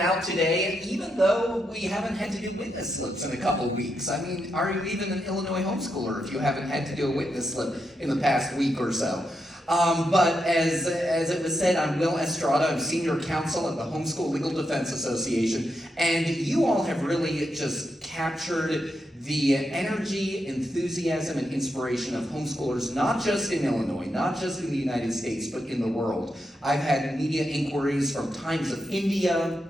Out today, even though we haven't had to do witness slips in a couple weeks. I mean, are you even an Illinois homeschooler if you haven't had to do a witness slip in the past week or so? But as it was said, I'm Will Estrada. I'm senior counsel at the Homeschool Legal Defense Association, and you all have really just captured the energy, enthusiasm, and inspiration of homeschoolers, not just in Illinois, not just in the United States, but in the world. I've had media inquiries from Times of India,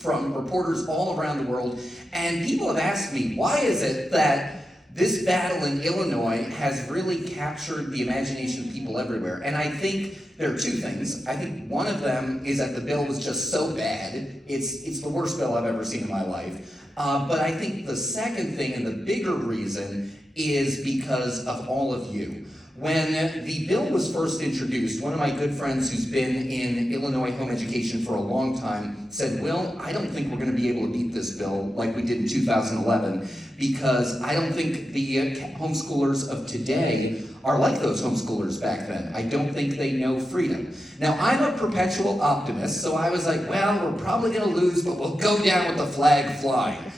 from reporters all around the world, and people have asked me, why is it that this battle in Illinois has really captured the imagination of people everywhere? And I think there are two things. I think one of them is that the bill was just so bad. It's the worst bill I've ever seen in my life. But I think the second thing, and the bigger reason, is because of all of you. When the bill was first introduced, one of my good friends who's been in Illinois home education for a long time said, Will, I don't think we're going to be able to beat this bill like we did in 2011, because I don't think the homeschoolers of today are like those homeschoolers back then. I don't think they know freedom. Now, I'm a perpetual optimist, so I was like, well, we're probably going to lose, but we'll go down with the flag flying.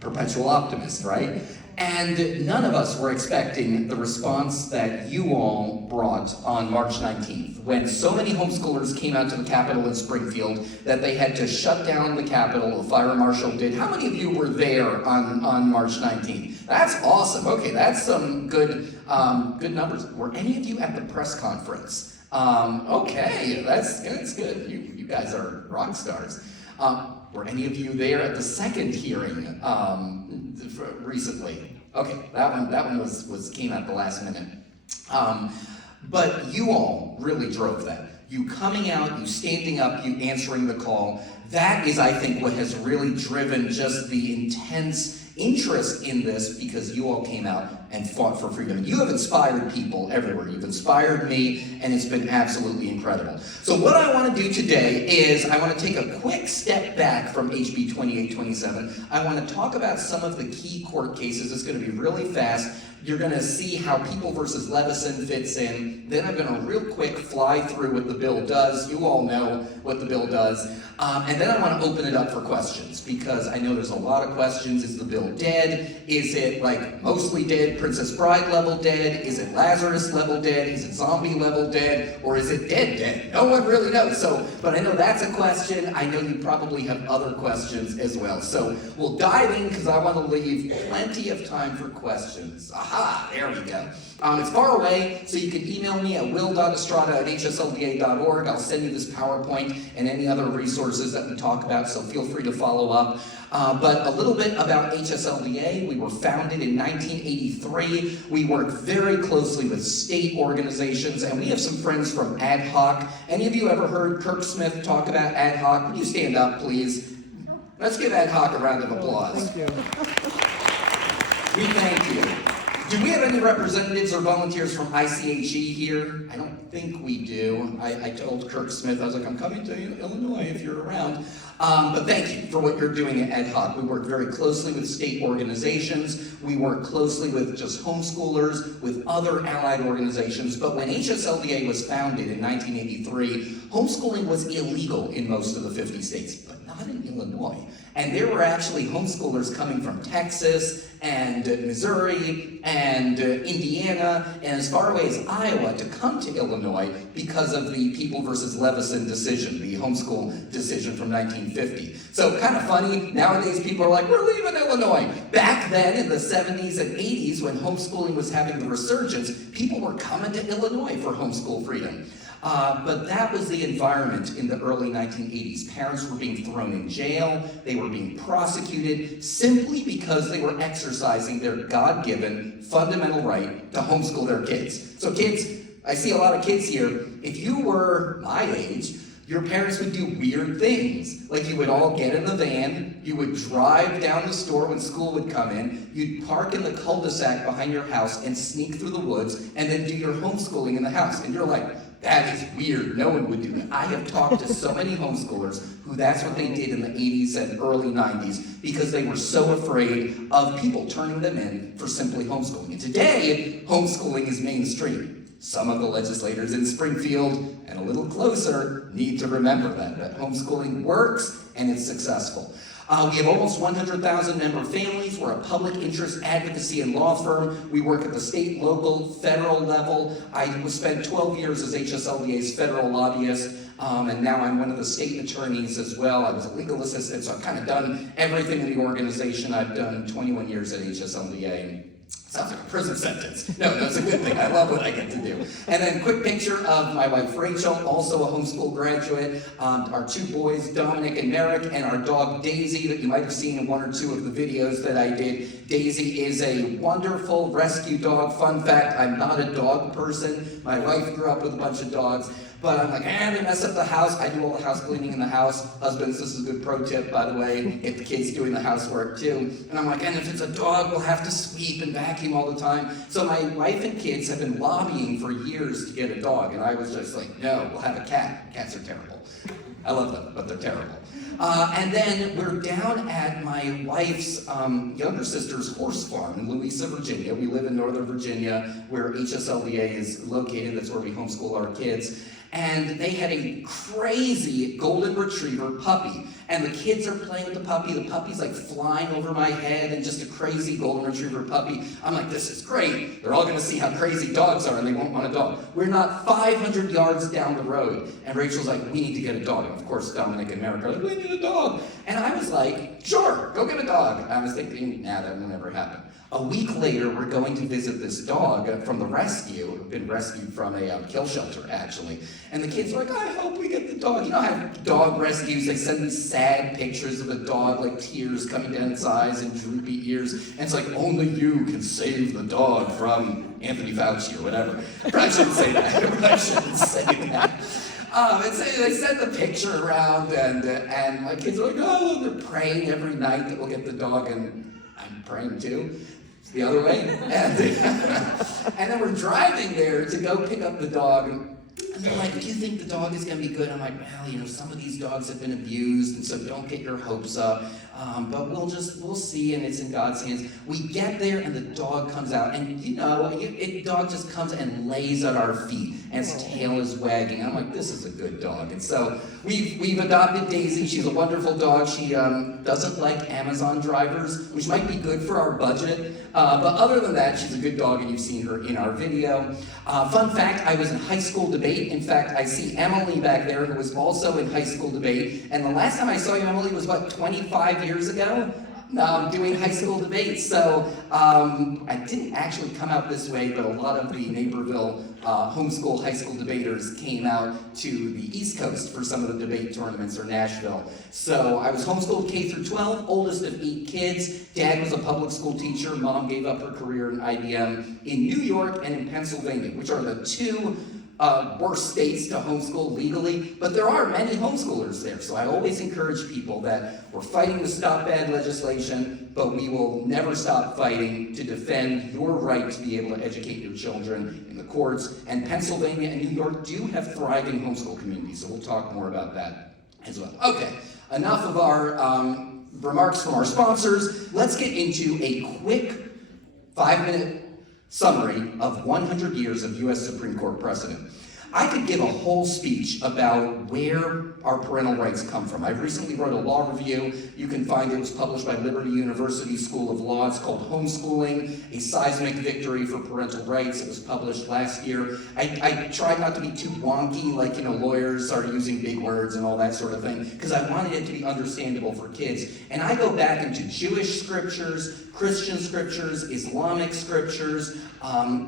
Perpetual optimist, right? And none of us were expecting the response that you all brought on March 19th, when so many homeschoolers came out to the Capitol in Springfield that they had to shut down the Capitol. The fire marshal did. How many of you were there on March 19th? That's awesome. Okay, that's some good numbers. Were any of you at the press conference? Okay, that's good. You guys are rock stars. Were any of you there at the second hearing recently? Okay, that one was came at the last minute. But you all really drove that. You coming out, you standing up, you answering the call. That is, I think, what has really driven just the intense interest in this, because you all came out and fought for freedom. And you have inspired people everywhere. You've inspired me, and it's been absolutely incredible. So what I want to do today is I want to take a quick step back from HB 2827. I want to talk about some of the key court cases. It's going to be really fast. You're going to see how People versus Levison fits in. Then I'm going to real quick fly through what the bill does. You all know what the bill does. And then I want to open it up for questions, because I know there's a lot of questions. Is the bill dead? Is it like mostly dead, Princess Bride level dead? Is it Lazarus level dead? Is it zombie level dead? Or is it dead? No one really knows. But I know that's a question. I know you probably have other questions as well. So we'll dive in, because I want to leave plenty of time for questions. Aha, there we go. It's far away, so you can email me at will.estrada@hslda.org. I'll send you this PowerPoint and any other resources that we talk about, so feel free to follow up. But a little bit about HSLDA. We were founded in 1983. We work very closely with state organizations, and we have some friends from Ad Hoc. Any of you ever heard Kirk Smith talk about Ad Hoc? Would you stand up, please? Let's give Ad Hoc a round of applause. Thank you. We thank you. Do we have any representatives or volunteers from ICHE here? I don't think we do. I told Kirk Smith, I was like, I'm coming to Illinois if you're around. But thank you for what you're doing at Ad Hoc. We work very closely with state organizations. We work closely with just homeschoolers, with other allied organizations. But when HSLDA was founded in 1983, homeschooling was illegal in most of the 50 states, but not in Illinois. And there were actually homeschoolers coming from Texas and Missouri and Indiana and as far away as Iowa to come to Illinois because of the People versus Levison decision, the homeschool decision from 1950. So kind of funny, nowadays people are like, we're leaving Illinois. Back then in the 70s and 80s, when homeschooling was having the resurgence, people were coming to Illinois for homeschool freedom. But that was the environment in the early 1980s. Parents were being thrown in jail. They were being prosecuted simply because they were exercising their God-given fundamental right to homeschool their kids. So kids, I see a lot of kids here. If you were my age, your parents would do weird things. Like you would all get in the van, you would drive down the store when school would come in, you'd park in the cul-de-sac behind your house and sneak through the woods and then do your homeschooling in the house. And you're like, that is weird. No one would do that. I have talked to so many homeschoolers who that's what they did in the 80s and early 90s because they were so afraid of people turning them in for simply homeschooling. And today, homeschooling is mainstream. Some of the legislators in Springfield and a little closer need to remember that homeschooling works and it's successful. We have almost 100,000 member families. We're a public interest advocacy and law firm. We work at the state, local, federal level. I spent 12 years as HSLDA's federal lobbyist, and now I'm one of the state attorneys as well. I was a legal assistant, so I've kind of done everything in the organization. I've done 21 years at HSLDA. Sounds like a prison sentence. No, that's a good thing. I love what I get to do. And then quick picture of my wife Rachel, also a homeschool graduate, our two boys, Dominic and Merrick, and our dog Daisy that you might have seen in one or two of the videos that I did. Daisy is a wonderful rescue dog. Fun fact, I'm not a dog person. My wife grew up with a bunch of dogs. But I'm like, they mess up the house. I do all the house cleaning in the house. Husbands, this is a good pro tip, by the way, if the kid's doing the housework too. And I'm like, and if it's a dog, we'll have to sweep and vacuum all the time. So my wife and kids have been lobbying for years to get a dog. And I was just like, no, we'll have a cat. Cats are terrible. I love them, but they're terrible. And then we're down at my wife's younger sister's horse farm in Louisa, Virginia. We live in Northern Virginia, where HSLDA is located. That's where we homeschool our kids. And they had a crazy golden retriever puppy. And the kids are playing with the puppy. The puppy's like flying over my head, and just a crazy golden retriever puppy. I'm like, this is great. They're all gonna see how crazy dogs are, and they won't want a dog. We're not 500 yards down the road, and Rachel's like, we need to get a dog. And of course, Dominic and Merrick are like, we need a dog. And I was like, sure, go get a dog. I was thinking, nah, that will never happen. A week later, we're going to visit this dog from the rescue, been rescued from a kill shelter, actually. And the kids are like, I hope we get the dog. You know how dog rescues, they send these sad pictures of a dog, like tears coming down its eyes and droopy ears. And it's like, only you can save the dog from Anthony Fauci or whatever. I shouldn't say that. I shouldn't say that. And so they send the picture around, and my kids are like, oh, they're praying every night that we'll get the dog, and I'm praying too. The other way. And then we're driving there to go pick up the dog. And they're like, do you think the dog is going to be good? I'm like, well, some of these dogs have been abused, and so don't get your hopes up. But we'll see, and it's in God's hands. We get there, and the dog comes out, and the dog just comes and lays at our feet, and its tail is wagging. I'm like, this is a good dog. And so we've adopted Daisy. She's a wonderful dog. She doesn't like Amazon drivers, which might be good for our budget. But other than that, she's a good dog, and you've seen her in our video. Fun fact, I was in high school debate. In fact, I see Emily back there, who was also in high school debate. And the last time I saw you, Emily, was 25 years ago? Doing high school debates. So I didn't actually come out this way, but a lot of the Naperville homeschool high school debaters came out to the East Coast for some of the debate tournaments, or Nashville. So I was homeschooled K through 12, oldest of 8 kids. Dad was a public school teacher. Mom gave up her career in IBM in New York and in Pennsylvania, which are the two worst states to homeschool legally, but there are many homeschoolers there. So I always encourage people that we're fighting to stop bad legislation, but we will never stop fighting to defend your right to be able to educate your children in the courts. And Pennsylvania and New York do have thriving homeschool communities, so we'll talk more about that as well. Okay, enough of our remarks from our sponsors. Let's get into a quick 5-minute summary of 100 years of U.S. Supreme Court precedent. I could give a whole speech about where our parental rights come from. I recently wrote a law review. You can find it was published by Liberty University School of Law. It's called Homeschooling, a Seismic Victory for Parental Rights. It was published last year. I tried not to be too wonky, like, lawyers started using big words and all that sort of thing, because I wanted it to be understandable for kids. And I go back into Jewish scriptures, Christian scriptures, Islamic scriptures,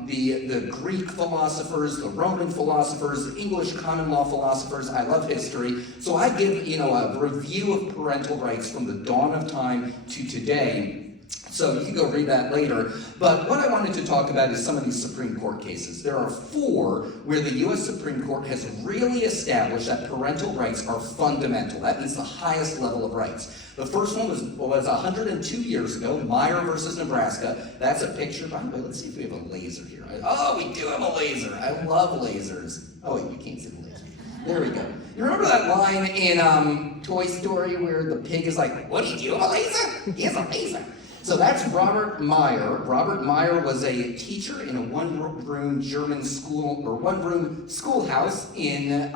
the Greek philosophers, the Roman philosophers, the English common law philosophers. I love history. So I give, a review of parental rights from the dawn of time to today. So you can go read that later. But what I wanted to talk about is some of these Supreme Court cases. There are 4 where the U.S. Supreme Court has really established that parental rights are fundamental. That means the highest level of rights. The first one was 102 years ago, Meyer versus Nebraska. That's a picture. By the way, let's see if we have a laser here. Oh, we do have a laser. I love lasers. Oh, wait, you can't see the laser. There we go. You remember that line in Toy Story where the pig is like, what do you have a laser? He has a laser. So that's Robert Meyer. Robert Meyer was a teacher in a one-room German school, or one-room schoolhouse in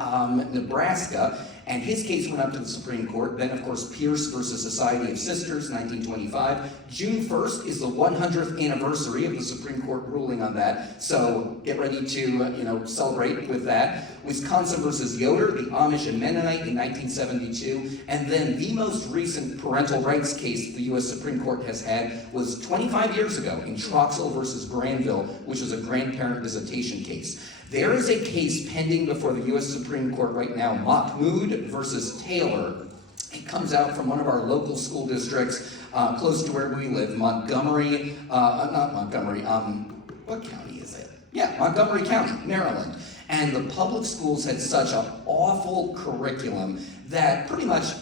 Nebraska. and his case went up to the Supreme Court. Then, of course, Pierce versus Society of Sisters, 1925. June 1st is the 100th anniversary of the Supreme Court ruling on that, so get ready to celebrate with that. Wisconsin versus Yoder, the Amish and Mennonite in 1972, and then the most recent parental rights case the U.S. Supreme Court has had was 25 years ago in Troxel versus Granville, which was a grandparent visitation case. There is a case pending before the U.S. Supreme Court right now, Mahmoud versus Taylor. It comes out from one of our local school districts close to where we live, Montgomery, not Montgomery, what county is it? Yeah, Montgomery County, Maryland. And the public schools had such an awful curriculum that pretty much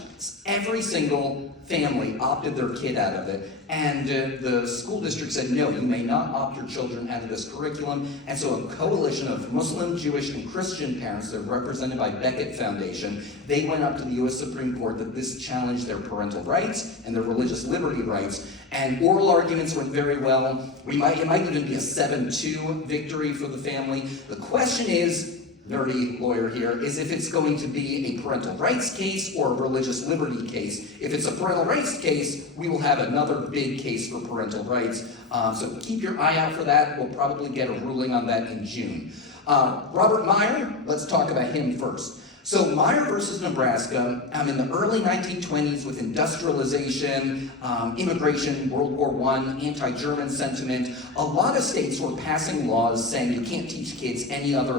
every single family opted their kid out of it. And the school district said, no, you may not opt your children out of this curriculum. And so a coalition of Muslim, Jewish, and Christian parents, they're represented by Beckett Foundation, they went up to the U.S. Supreme Court that this challenged their parental rights and their religious liberty rights. And oral arguments went very well. It might even be a 7-2 victory for the family. The question is, nerdy lawyer here, is if it's going to be a parental rights case or a religious liberty case. If it's a parental rights case, we will have another big case for parental rights. So keep your eye out for that. We'll probably get a ruling on that in June. Robert Meyer, let's talk about him first. So Meyer versus Nebraska, in the early 1920s with industrialization, immigration, World War I, anti-German sentiment, a lot of states were passing laws saying you can't teach kids any other